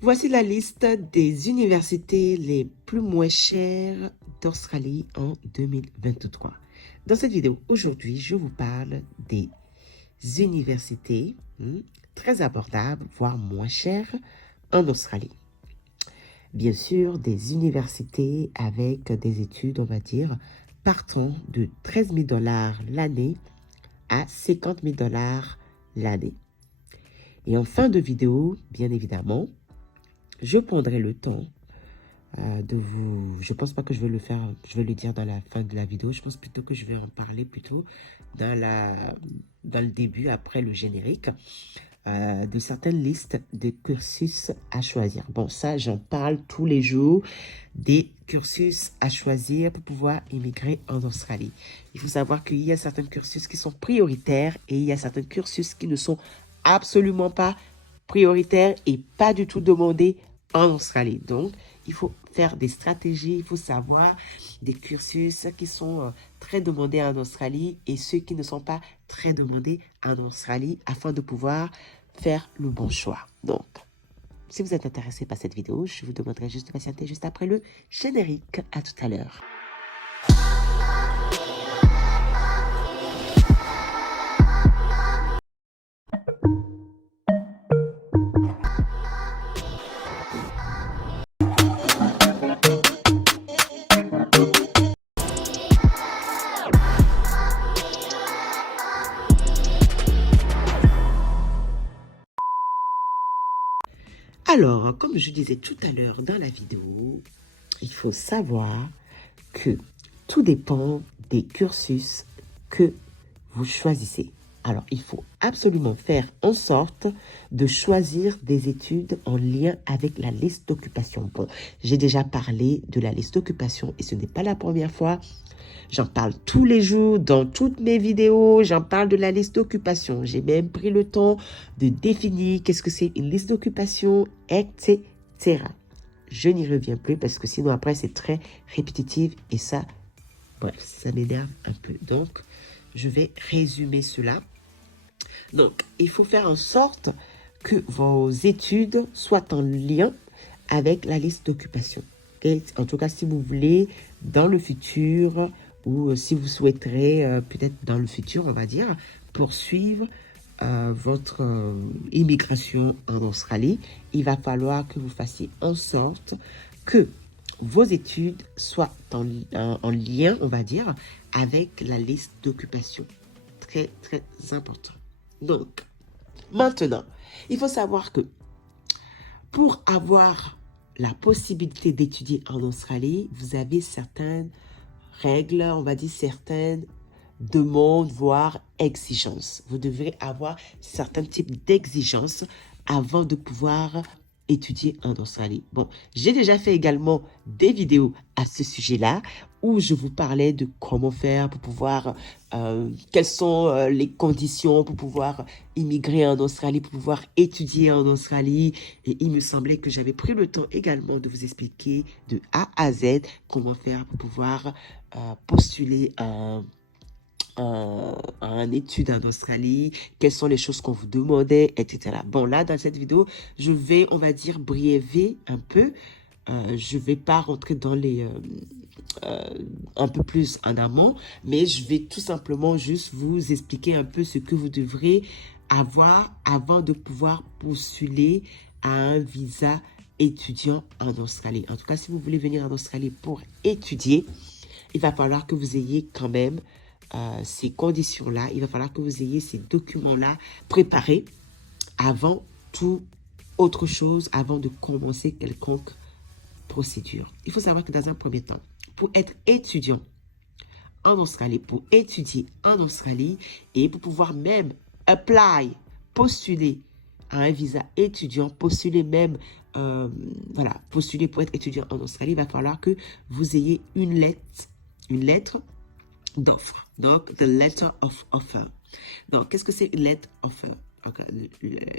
Voici la liste des universités les plus moins chères d'Australie en 2023. Dans cette vidéo, aujourd'hui, je vous parle des universités très abordables, voire moins chères en Australie. Bien sûr, des universités avec des études, on va dire, partant de 13 000 $ l'année à 50 000 $ l'année. Et en fin de vidéo, bien évidemment, je prendrai le temps de vous... Je pense pas que je vais le faire, je vais le dire dans la fin de la vidéo. Je pense plutôt que je vais en parler plutôt dans le début, après le générique, de certaines listes de cursus à choisir. Bon, ça, j'en parle tous les jours des cursus à choisir pour pouvoir immigrer en Australie. Il faut savoir qu'il y a certains cursus qui sont prioritaires et il y a certains cursus qui ne sont absolument pas prioritaires et pas du tout demandés en Australie. Donc, il faut faire des stratégies, il faut savoir des cursus qui sont très demandés en Australie et ceux qui ne sont pas très demandés en Australie afin de pouvoir faire le bon choix. Donc, si vous êtes intéressé par cette vidéo, je vous demanderai juste de patienter juste après le générique. À tout à l'heure. Alors, comme je disais tout à l'heure dans la vidéo, il faut savoir que tout dépend des cursus que vous choisissez. Alors, il faut absolument faire en sorte de choisir des études en lien avec la liste d'occupation. Bon, j'ai déjà parlé de la liste d'occupation et ce n'est pas la première fois. J'en parle tous les jours dans toutes mes vidéos. J'en parle de la liste d'occupation. J'ai même pris le temps de définir qu'est-ce que c'est une liste d'occupation, etc. Je n'y reviens plus parce que sinon après c'est très répétitif et ça, bref, ça m'énerve un peu. Donc, je vais résumer cela. Donc, il faut faire en sorte que vos études soient en lien avec la liste d'occupation. Okay? En tout cas, si vous voulez, dans le futur, ou si vous souhaiterez, peut-être dans le futur, on va dire, poursuivre votre immigration en Australie, il va falloir que vous fassiez en sorte que vos études soient en lien, on va dire, avec la liste d'occupation. Très, très important. Donc, maintenant, il faut savoir que pour avoir la possibilité d'étudier en Australie, vous avez certaines règles, on va dire certaines demandes, voire exigences. Vous devrez avoir certains types d'exigences avant de pouvoir étudier en Australie. Bon, j'ai déjà fait également des vidéos à ce sujet-là où je vous parlais de comment faire pour pouvoir, quelles sont les conditions pour pouvoir immigrer en Australie, pour pouvoir étudier en Australie. Et il me semblait que j'avais pris le temps également de vous expliquer de A à Z comment faire pour pouvoir postuler en études en Australie, quelles sont les choses qu'on vous demandait, etc. Bon, là, dans cette vidéo, je vais, on va dire, brièver un peu. Je ne vais pas rentrer dans les... un peu plus en amont, mais je vais tout simplement juste vous expliquer un peu ce que vous devrez avoir avant de pouvoir postuler à un visa étudiant en Australie. En tout cas, si vous voulez venir en Australie pour étudier, il va falloir que vous ayez quand même ces conditions-là. Il va falloir que vous ayez ces documents-là préparés avant tout autre chose, avant de commencer quelconque procédure. Il faut savoir que dans un premier temps, pour être étudiant en Australie, pour étudier en Australie et pour pouvoir même postuler à un visa étudiant, postuler même, voilà, postuler pour être étudiant en Australie, il va falloir que vous ayez une lettre d'offre. Donc, the letter of offer. Donc, qu'est-ce que c'est une lettre offer? Okay.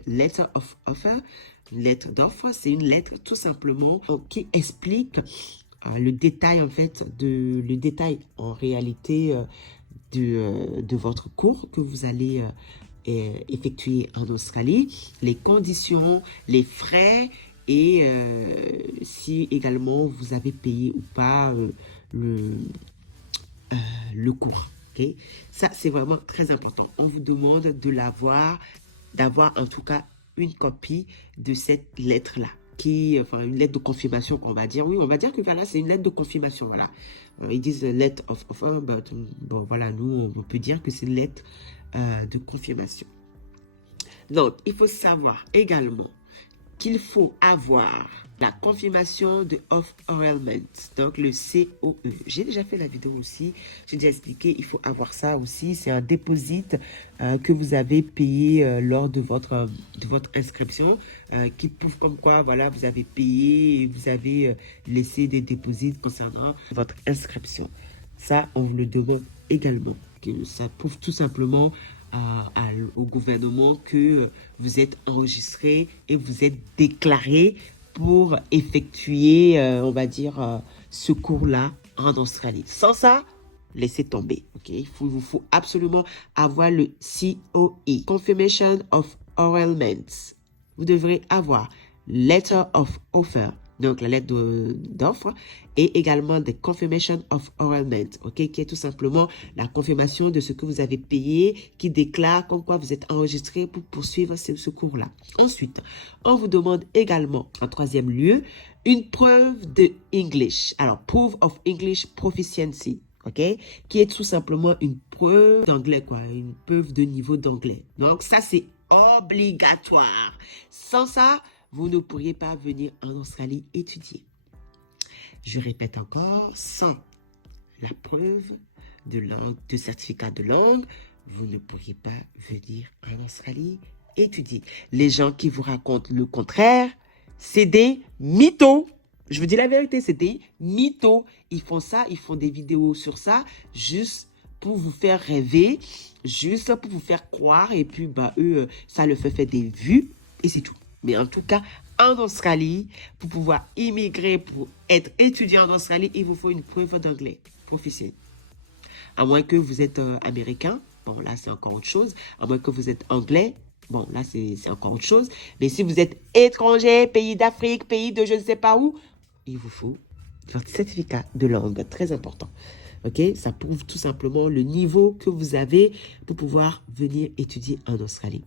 Letter of offer, une lettre d'offre, c'est une lettre tout simplement qui explique le détail en fait, le détail en réalité de votre cours que vous allez effectuer en Australie, les conditions, les frais et si également vous avez payé ou pas le, le cours. Okay? Ça, c'est vraiment très important. On vous demande de d'avoir en tout cas une copie de cette lettre-là, enfin une lettre de confirmation, on va dire. Oui, on va dire que voilà, c'est une lettre de confirmation, voilà. Ils disent letter of offer, but bon, voilà, nous, on peut dire que c'est une lettre de confirmation. Donc, il faut savoir également qu'il faut avoir la confirmation de Off Enrollment, donc le COE. J'ai déjà fait la vidéo aussi, j'ai déjà expliqué, il faut avoir ça aussi. C'est un déposit que vous avez payé lors de votre inscription, qui prouve comme quoi, voilà, vous avez payé et vous avez laissé des déposits concernant votre inscription. Ça, on vous le demande également. Que ça prouve tout simplement au gouvernement que vous êtes enregistré et vous êtes déclaré pour effectuer, on va dire, ce cours-là en Australie. Sans ça, laissez tomber. Ok, il vous faut absolument avoir le COE, Confirmation of Enrollment. Vous devrez avoir Letter of Offer, donc la lettre d'offre, et également the Confirmation of Enrollment, ok, qui est tout simplement la confirmation de ce que vous avez payé, qui déclare comme quoi vous êtes enregistré pour poursuivre ce cours-là. Ensuite, on vous demande également, en troisième lieu, une preuve de English. Alors, Proof of English Proficiency, ok, qui est tout simplement une preuve d'anglais, quoi, une preuve de niveau d'anglais. Donc, ça, c'est obligatoire. Sans ça, vous ne pourriez pas venir en Australie étudier. Je répète encore, sans la preuve de langue, de certificat de langue, vous ne pourriez pas venir en Australie étudier. Les gens qui vous racontent le contraire, c'est des mythos. Je vous dis la vérité, c'est des mythos. Ils font ça, ils font des vidéos sur ça, juste pour vous faire rêver, juste pour vous faire croire. Et puis, bah, eux, ça leur fait des vues et c'est tout. Mais en tout cas, en Australie, pour pouvoir immigrer, pour être étudiant en Australie, il vous faut une preuve d'anglais professionnel. À moins que vous êtes américain, bon là c'est encore autre chose. À moins que vous êtes anglais, bon là c'est encore autre chose. Mais si vous êtes étranger, pays d'Afrique, pays de je ne sais pas où, il vous faut votre certificat de langue, très important. Ok, ça prouve tout simplement le niveau que vous avez pour pouvoir venir étudier en Australie.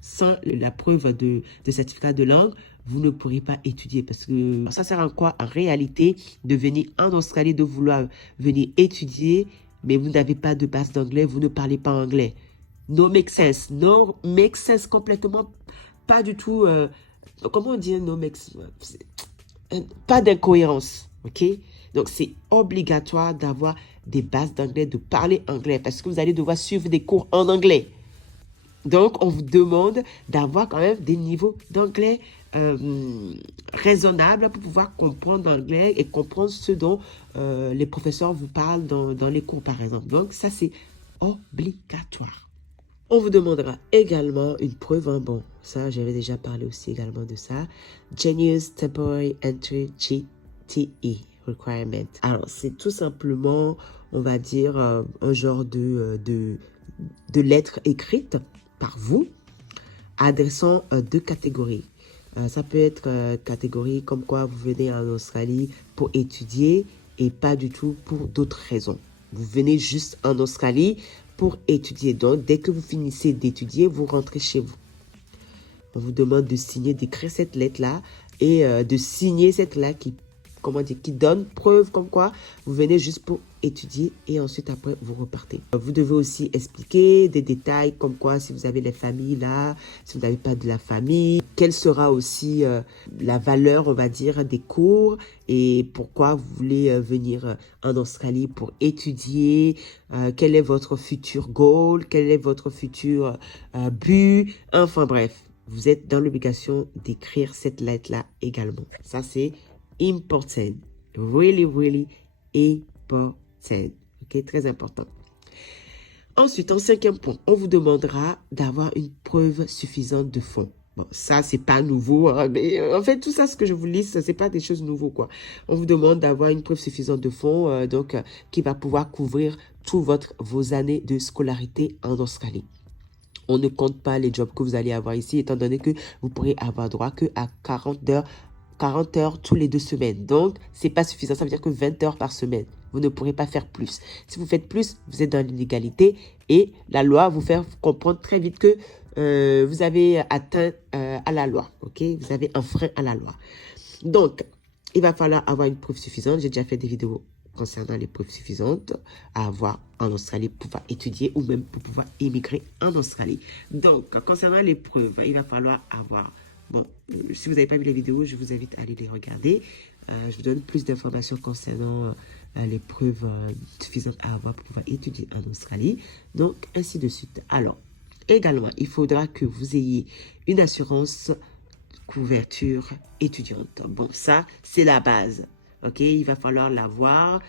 Sans la preuve de certificat de langue, vous ne pourrez pas étudier parce que ça sert à quoi en réalité de venir en Australie, de vouloir venir étudier, mais vous n'avez pas de base d'anglais, vous ne parlez pas anglais. No make sense. No make sense complètement, pas du tout, comment on dit no make sense? Pas d'incohérence, ok? Donc, c'est obligatoire d'avoir des bases d'anglais, de parler anglais parce que vous allez devoir suivre des cours en anglais. Donc, on vous demande d'avoir quand même des niveaux d'anglais raisonnables pour pouvoir comprendre l'anglais et comprendre ce dont les professeurs vous parlent dans les cours, par exemple. Donc, ça, c'est obligatoire. On vous demandera également une preuve, hein, bon, ça, j'avais déjà parlé aussi également de ça. Genius Temporary Entry GTE Requirement. Alors, c'est tout simplement, on va dire, un genre de lettre écrite par vous, adressant deux catégories. Ça peut être catégorie comme quoi vous venez en Australie pour étudier et pas du tout pour d'autres raisons. Vous venez juste en Australie pour étudier. Donc, dès que vous finissez d'étudier, vous rentrez chez vous. On vous demande de signer, d'écrire cette lettre-là et de signer cette lettre qui donne preuve comme quoi vous venez juste pour étudier et ensuite après vous repartez. Vous devez aussi expliquer des détails comme quoi si vous avez les familles là, si vous n'avez pas de la famille, quelle sera aussi la valeur, on va dire, des cours et pourquoi vous voulez venir en Australie pour étudier, quel est votre futur goal, quel est votre futur but, enfin bref. Vous êtes dans l'obligation d'écrire cette lettre-là également. Ça, c'est important. Really, really important. Ok, très important. Ensuite, en cinquième point, on vous demandera d'avoir une preuve suffisante de fonds. Bon, ça, c'est pas nouveau, hein, mais en fait, tout ça, ce que je vous lis, c'est pas des choses nouveaux, quoi. On vous demande d'avoir une preuve suffisante de fonds, qui va pouvoir couvrir vos années de scolarité en Australie. On ne compte pas les jobs que vous allez avoir ici, étant donné que vous pourrez avoir droit qu'à 40 heures 40 heures tous les 2 semaines. Donc, c'est pas suffisant. Ça veut dire que 20 heures par semaine. Vous ne pourrez pas faire plus. Si vous faites plus, vous êtes dans l'illégalité et la loi vous fait comprendre très vite que vous avez atteint à la loi. Ok? Vous avez un frein à la loi. Donc, il va falloir avoir une preuve suffisante. J'ai déjà fait des vidéos concernant les preuves suffisantes à avoir en Australie pour pouvoir étudier ou même pour pouvoir émigrer en Australie. Donc, concernant les preuves, il va falloir avoir... Bon, si vous n'avez pas vu les vidéos, je vous invite à aller les regarder. Je vous donne plus d'informations concernant les preuves suffisantes à avoir pour pouvoir étudier en Australie. Donc, ainsi de suite. Alors, également, il faudra que vous ayez une assurance couverture étudiante. Bon, ça, c'est la base. OK, il va falloir l'avoir.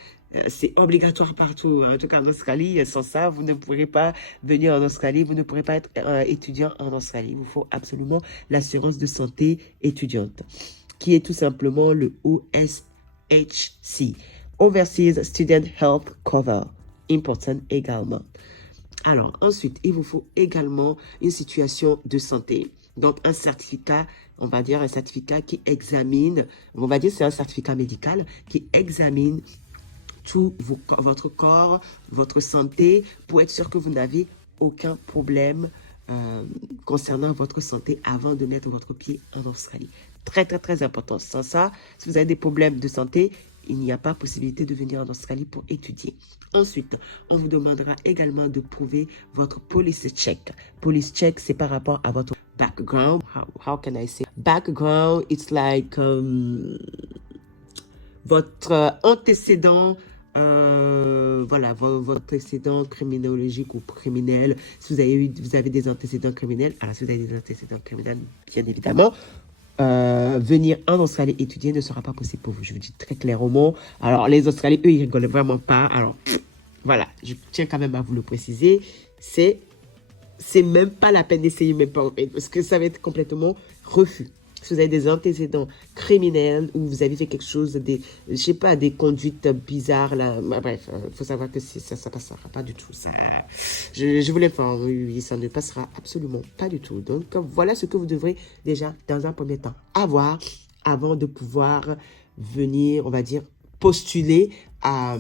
C'est obligatoire partout. En tout cas, en Australie, sans ça, vous ne pourrez pas venir en Australie. Vous ne pourrez pas être étudiant en Australie. Il vous faut absolument l'assurance de santé étudiante, qui est tout simplement le OSHC, Overseas Student Health Cover. Important également. Alors, ensuite, il vous faut également une situation de santé. Donc, un certificat, on va dire un certificat qui examine, on va dire c'est un certificat médical qui examine tout votre corps, votre santé, pour être sûr que vous n'avez aucun problème concernant votre santé avant de mettre votre pied en Australie. Très, très, très important. Sans ça, si vous avez des problèmes de santé, il n'y a pas possibilité de venir en Australie pour étudier. Ensuite, on vous demandera également de prouver votre police check. Police check, c'est par rapport à votre background. How can I say? Background, it's like votre antécédent, voilà, votre antécédent criminologique ou criminel. Si vous avez des antécédents criminels, alors si vous avez des antécédents criminels, bien évidemment, venir en Australie étudier ne sera pas possible pour vous. Je vous dis très clairement. Alors, les Australiens, eux, ils rigolent vraiment pas. Alors, voilà, je tiens quand même à vous le préciser. C'est même pas la peine d'essayer, même pas en fait, parce que ça va être complètement refus. Si vous avez des antécédents criminels ou vous avez fait quelque chose, je sais pas, des conduites bizarres, là, bref, il faut savoir que ça passera pas du tout. Ça, je vous l'informe, oui, ça ne passera absolument pas du tout. Donc, voilà ce que vous devrez déjà, dans un premier temps, avoir avant de pouvoir venir, on va dire, postuler à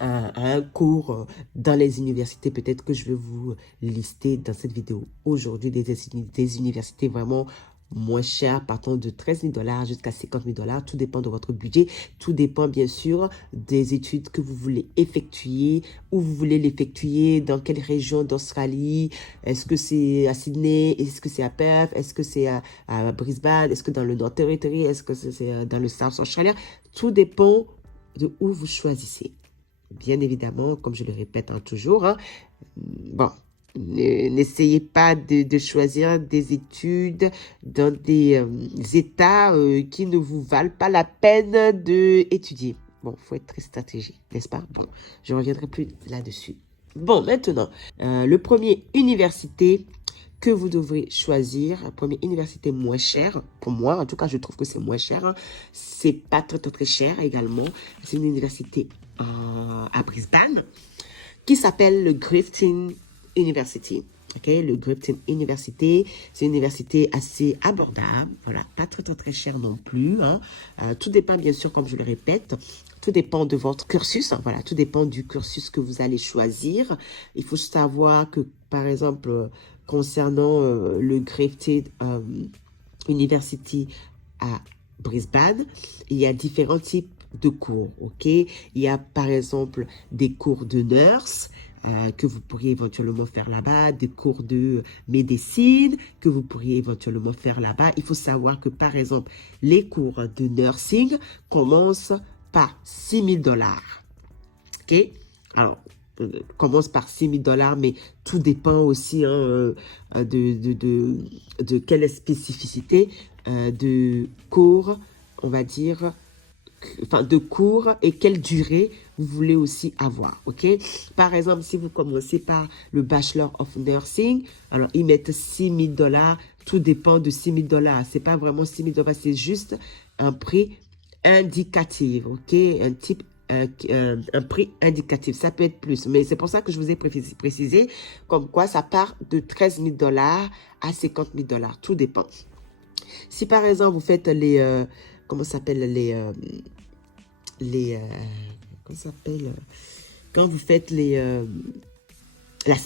un cours dans les universités. Peut-être que je vais vous lister dans cette vidéo aujourd'hui des universités vraiment moins chères, partant de 13 000 $ jusqu'à 50 000 $. Tout dépend de votre budget. Tout dépend bien sûr des études que vous voulez effectuer, où vous voulez l'effectuer, dans quelle région d'Australie. Est-ce que c'est à Sydney? Est-ce que c'est à Perth? Est-ce que c'est à Brisbane? Est-ce que dans le North Territory? Est-ce que c'est dans le South Australia? Tout dépend de où vous choisissez. Bien évidemment, comme je le répète toujours, hein, bon, n'essayez pas de choisir des études dans des états qui ne vous valent pas la peine d'étudier. Bon, il faut être très stratégique, n'est-ce pas? Bon, je ne reviendrai plus là-dessus. Bon, maintenant, le premier université que vous devrez choisir, la première université moins chère, pour moi, en tout cas, je trouve que c'est moins cher, hein. C'est pas très, très, très cher également. C'est une université à Brisbane qui s'appelle le Griffith University. Ok, le Griffith University, c'est une université assez abordable, voilà, pas très, très, très cher non plus, hein. Tout dépend, bien sûr, comme je le répète, tout dépend de votre cursus, hein, voilà, tout dépend du cursus que vous allez choisir. Il faut savoir que, par exemple, concernant le Griffith University à Brisbane, il y a différents types de cours, ok? Il y a, par exemple, des cours de nurse, que vous pourriez éventuellement faire là-bas, des cours de médecine que vous pourriez éventuellement faire là-bas. Il faut savoir que, par exemple, les cours de nursing commencent par 6 000 $. OK? Alors, commence par 6 000 $, mais tout dépend aussi hein, de quelle spécificité de cours, on va dire, enfin de cours et quelle durée vous voulez aussi avoir, ok? Par exemple, si vous commencez par le Bachelor of Nursing, alors ils mettent 6 000 $, tout dépend de 6 000 $. C'est pas vraiment 6 000 $, c'est juste un prix indicatif, ok? Un prix indicatif, ça peut être plus, mais c'est pour ça que je vous ai précisé comme quoi ça part de 13 000 $ à 50 000 $, tout dépend. Si par exemple vous faites comment ça s'appelle, comment ça s'appelle, quand vous faites la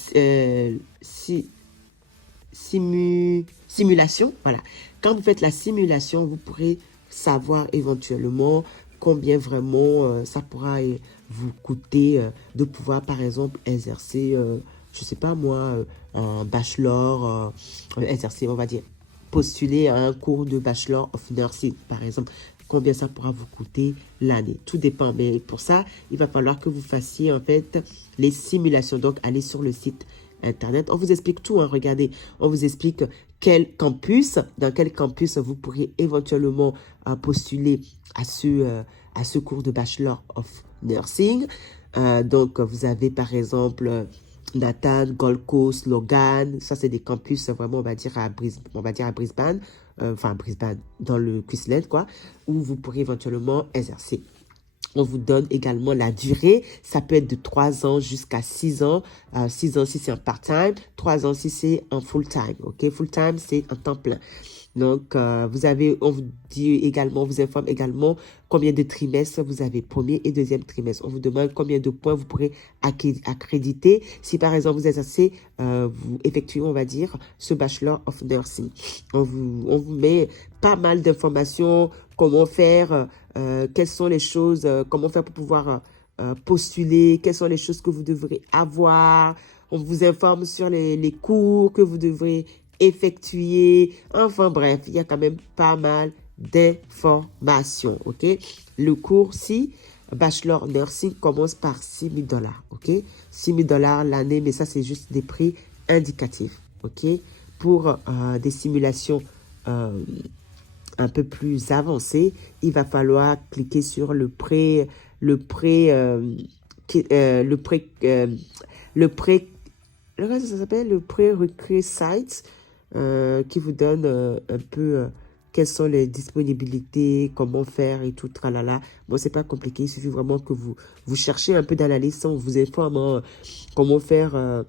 simulation, voilà. Quand vous faites la simulation, vous pourrez savoir éventuellement combien vraiment ça pourra vous coûter de pouvoir, par exemple, exercer, je sais pas moi, un bachelor, exercer, on va dire, postuler à un cours de Bachelor of Nursing, par exemple. Combien ça pourra vous coûter l'année. Tout dépend. Mais pour ça, il va falloir que vous fassiez, en fait, les simulations. Donc, allez sur le site Internet. On vous explique tout, hein. Regardez, on vous explique dans quel campus vous pourriez éventuellement postuler à ce cours de Bachelor of Nursing. Donc, vous avez, par exemple, Nathan, Gold Coast, Logan, ça c'est des campus vraiment on va dire à Brisbane, enfin Brisbane dans le Queensland quoi, où vous pourrez éventuellement exercer. On vous donne également la durée, ça peut être de 3 ans jusqu'à 6 ans, 6 ans si c'est en part-time, 3 ans si c'est en full-time, ok, full-time c'est en temps plein. Donc, on vous dit également, on vous informe également combien de trimestres vous avez, premier et deuxième trimestre. On vous demande combien de points vous pourrez accréditer. Si par exemple vous êtes vous effectuez, on va dire, ce Bachelor of Nursing. On vous met pas mal d'informations, comment faire, quelles sont les choses, comment faire pour pouvoir postuler, quelles sont les choses que vous devrez avoir. On vous informe sur les cours que vous devrez effectuer. Enfin bref, il y a quand même pas mal d'informations, ok? Le cours-ci, Bachelor Nursing, commence par 6 000 $, ok? 6 000 $ l'année, mais ça, c'est juste des prix indicatifs, ok? Pour des simulations un peu plus avancées, il va falloir cliquer sur le ça s'appelle le pré-requis site qui vous donne un peu quelles sont les disponibilités, comment faire et tout, tralala. Bon, c'est pas compliqué, il suffit vraiment que vous cherchez un peu dans la liste, on vous informe comment faire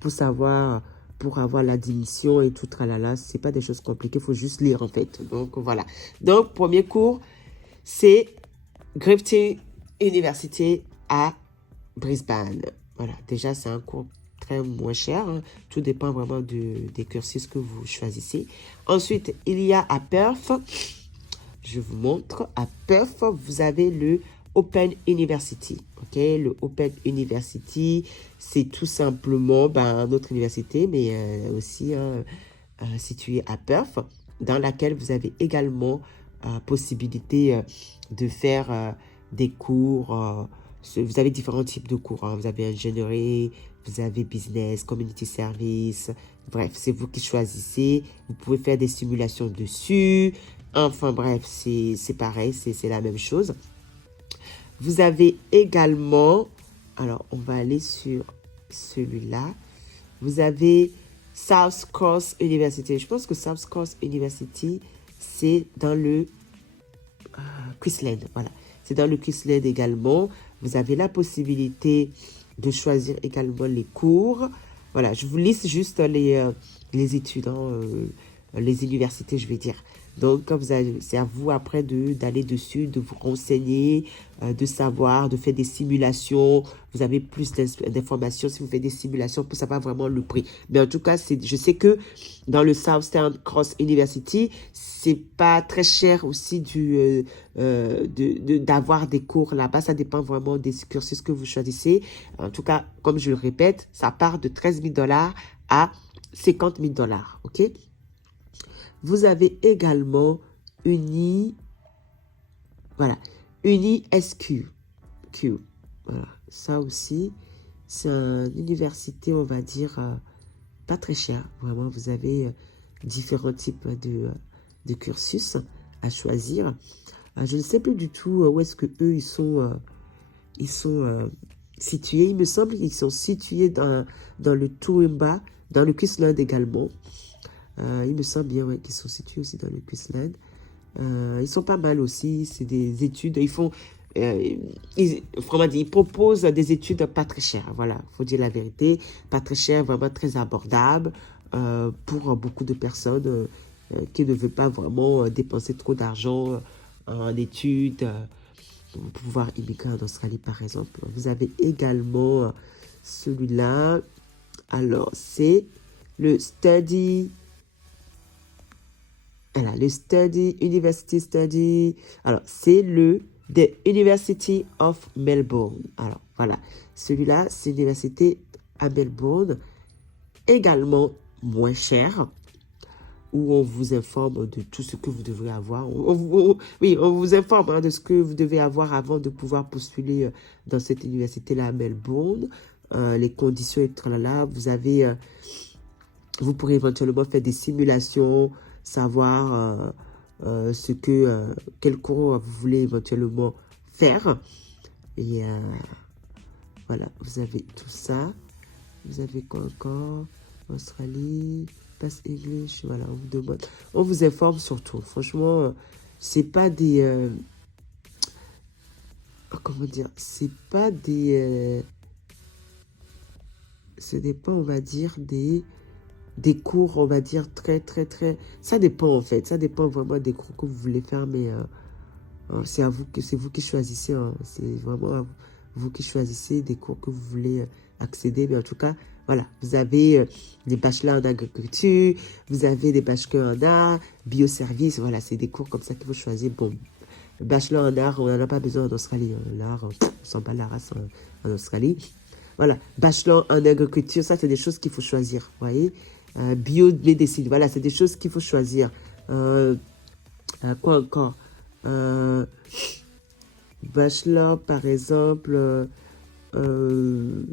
pour savoir, pour avoir l'admission et tout, tralala. C'est pas des choses compliquées, il faut juste lire en fait. Donc, voilà. Donc, premier cours, c'est Griffith University à Brisbane. Voilà, déjà, c'est un cours très moins cher. Hein. Tout dépend vraiment des cursus que vous choisissez. Ensuite, il y a à Perth, je vous montre, à Perth, vous avez le Open University. Ok, le Open University, c'est tout simplement notre université, mais aussi située à Perth, dans laquelle vous avez également possibilité de faire des cours. Vous avez différents types de cours. Hein. Vous avez ingénierie, vous avez business, community service. Bref, c'est vous qui choisissez. Vous pouvez faire des simulations dessus. Enfin bref, c'est pareil, c'est la même chose. Vous avez également, alors on va aller sur celui-là. Vous avez South Coast University. Je pense que South Coast University, c'est dans le Queensland. Voilà, c'est dans le Queensland également. Vous avez la possibilité de choisir également les cours. Voilà, je vous liste juste les études, hein, les universités, je vais dire. Donc, c'est à vous après d'aller dessus, de vous renseigner, de savoir, de faire des simulations. Vous avez plus d'informations si vous faites des simulations pour savoir vraiment le prix. Mais en tout cas, je sais que dans le Southern Cross University, c'est pas très cher aussi d'avoir des cours là-bas. Ça dépend vraiment des cursus que vous choisissez. En tout cas, comme je le répète, ça part de 13 000 $ à 50 000 $. OK? Vous avez également voilà, UniSQ. Voilà, ça aussi, c'est une université, on va dire, pas très chère. Vraiment, vous avez différents types de cursus à choisir. Je ne sais plus du tout où est-ce que eux ils sont situés. Il me semble qu'ils sont situés dans le Toowoomba, dans le Queensland également. Il me semble bien qu'ils sont situés aussi dans le Queensland. Ils sont pas mal aussi. C'est des études. Ils font... ils proposent des études pas très chères. Voilà, il faut dire la vérité. Pas très chères, vraiment très abordables pour beaucoup de personnes qui ne veulent pas vraiment dépenser trop d'argent en études, pour pouvoir immigrer en Australie, par exemple. Vous avez également celui-là. Alors, c'est le Study... Voilà, le Study, University Study. Alors, c'est le The University of Melbourne. Alors, voilà. Celui-là, c'est l'université à Melbourne. Également moins cher, où on vous informe de tout ce que vous devrez avoir. Oui, on vous informe de ce que vous devez avoir avant de pouvoir postuler dans cette université-là à Melbourne. Les conditions et tout là. Vous avez, vous pourrez éventuellement faire des simulations, savoir quel cours vous voulez éventuellement faire. Et voilà, vous avez tout ça. Vous avez quoi encore? Australie, Pass English, voilà, on vous demande. On vous informe surtout. Franchement, c'est pas des... comment dire? C'est pas des... ce n'est pas, on va dire, des cours, on va dire, très... Ça dépend, en fait. Ça dépend vraiment des cours que vous voulez faire, mais c'est vous qui choisissez. Hein. C'est vraiment vous qui choisissez des cours que vous voulez accéder. Mais en tout cas, voilà, vous avez des bachelors en agriculture, vous avez des bachelors en art, bioservice, voilà, c'est des cours comme ça qu'il faut choisir. Bon, bachelor en art, on n'en a pas besoin en Australie. Hein. L'art, on s'en bat la race en Australie. Voilà, bachelor en agriculture, ça, c'est des choses qu'il faut choisir, vous voyez. Biomédecine, voilà, c'est des choses qu'il faut choisir. Quoi encore? Bachelor, par exemple... quel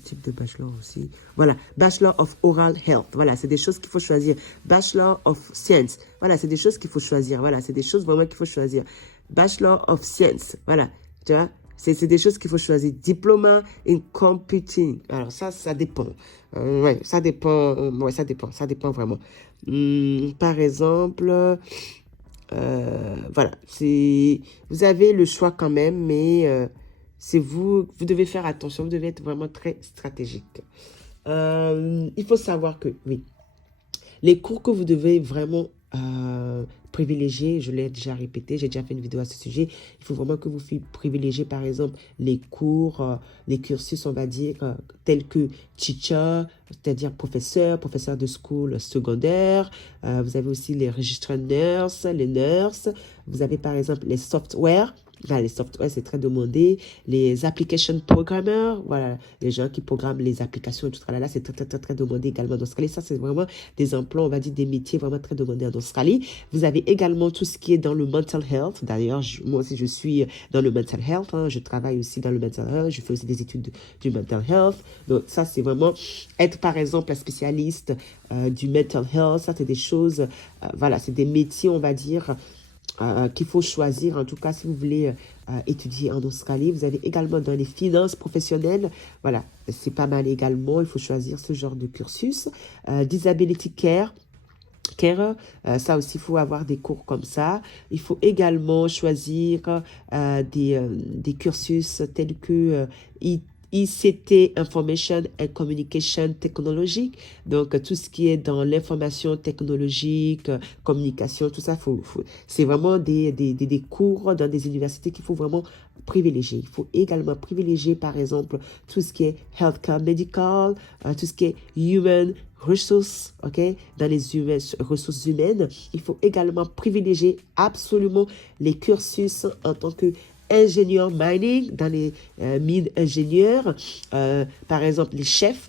type de bachelor aussi? Voilà, Bachelor of Oral Health. Voilà, c'est des choses qu'il faut choisir. Bachelor of Science. Voilà, c'est des choses qu'il faut choisir. Voilà, c'est des choses vraiment qu'il faut choisir. Bachelor of Science. Voilà, tu vois, c'est des choses qu'il faut choisir. Diploma in Computing. Alors, ça dépend. Ouais, ça dépend. Ouais, ça dépend. Ça dépend vraiment. Par exemple... voilà, vous avez le choix quand même, mais c'est vous devez faire attention, vous devez être vraiment très stratégique. Il faut savoir que, oui, les cours que vous devez vraiment privilégier, je l'ai déjà répété, j'ai déjà fait une vidéo à ce sujet, il faut vraiment que vous privilégiez par exemple les cours, les cursus, on va dire, tels que teacher, c'est-à-dire professeur de school secondaire, vous avez aussi les registered nurses, les nurses, vous avez par exemple les software. Voilà, les softwares, c'est très demandé. Les application programmers, voilà, les gens qui programment les applications et tout ça, là, c'est très demandé également en Australie. Ça, c'est vraiment des emplois, on va dire, des métiers vraiment très demandés en Australie. Vous avez également tout ce qui est dans le mental health. D'ailleurs, moi aussi, je suis dans le mental health. Hein. Je travaille aussi dans le mental health. Je fais aussi des études du mental health. Donc, ça, c'est vraiment être, par exemple, un spécialiste du mental health. Ça, c'est des choses, voilà, c'est des métiers, on va dire, qu'il faut choisir, en tout cas, si vous voulez étudier en Australie. Vous avez également dans les finances professionnelles, voilà, c'est pas mal également, il faut choisir ce genre de cursus. Disability care, ça aussi, il faut avoir des cours comme ça. Il faut également choisir des cursus tels que ICT, Information and Communication Technology. Donc, tout ce qui est dans l'information technologique, communication, tout ça, c'est vraiment des cours dans des universités qu'il faut vraiment privilégier. Il faut également privilégier, par exemple, tout ce qui est healthcare medical, tout ce qui est human ressources, ok, dans les ressources humaines. Il faut également privilégier absolument les cursus en tant que ingénieur mining, dans les mines ingénieurs, par exemple les chefs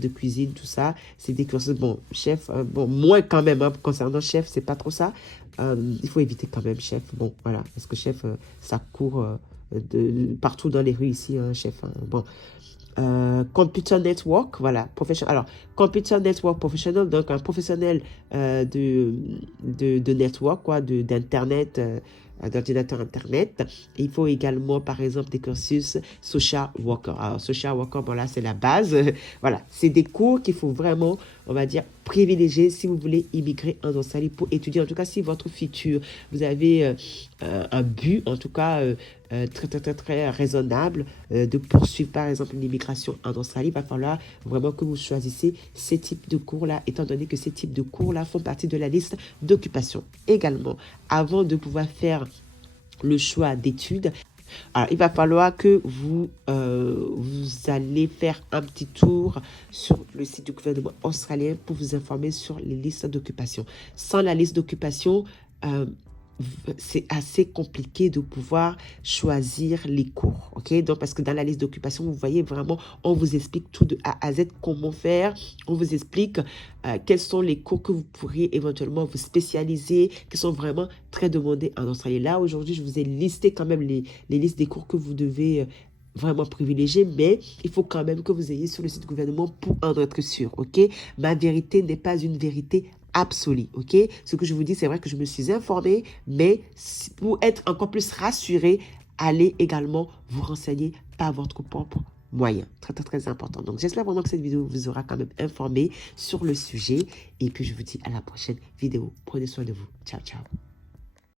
de cuisine, tout ça, c'est des cursus, bon, chef, bon, moins quand même, hein, concernant chef, c'est pas trop ça, il faut éviter quand même chef, bon, voilà, parce que chef, ça court partout dans les rues ici, hein, chef, hein, bon. Computer Network, voilà, professionnel. Alors, Computer Network Professional, donc un professionnel de network, quoi, d'internet, d'ordinateur Internet. Il faut également, par exemple, des cursus social worker. Alors, social worker, bon là, c'est la base. Voilà, c'est des cours qu'il faut vraiment, on va dire, privilégier si vous voulez immigrer en Australie pour étudier. En tout cas, si votre futur, vous avez un but, en tout cas, très raisonnable de poursuivre, par exemple, une immigration en Australie, il va falloir vraiment que vous choisissez ces types de cours-là, étant donné que ces types de cours-là font partie de la liste d'occupation. Également, avant de pouvoir faire le choix d'études, alors, il va falloir que vous allez faire un petit tour sur le site du gouvernement australien pour vous informer sur les listes d'occupation. Sans la liste d'occupation, c'est assez compliqué de pouvoir choisir les cours, ok? Donc, parce que dans la liste d'occupation, vous voyez vraiment, on vous explique tout de A à Z, comment faire, on vous explique quels sont les cours que vous pourriez éventuellement vous spécialiser, qui sont vraiment très demandés en Australie. Là, aujourd'hui, je vous ai listé quand même les listes des cours que vous devez vraiment privilégier, mais il faut quand même que vous ayez sur le site du gouvernement pour en être sûr, ok? Ma vérité n'est pas une vérité absolue, ok? Ce que je vous dis, c'est vrai que je me suis informée, mais pour être encore plus rassurée, allez également vous renseigner par votre propre moyen. Très important. Donc, j'espère vraiment que cette vidéo vous aura quand même informé sur le sujet. Et puis, je vous dis à la prochaine vidéo. Prenez soin de vous. Ciao, ciao.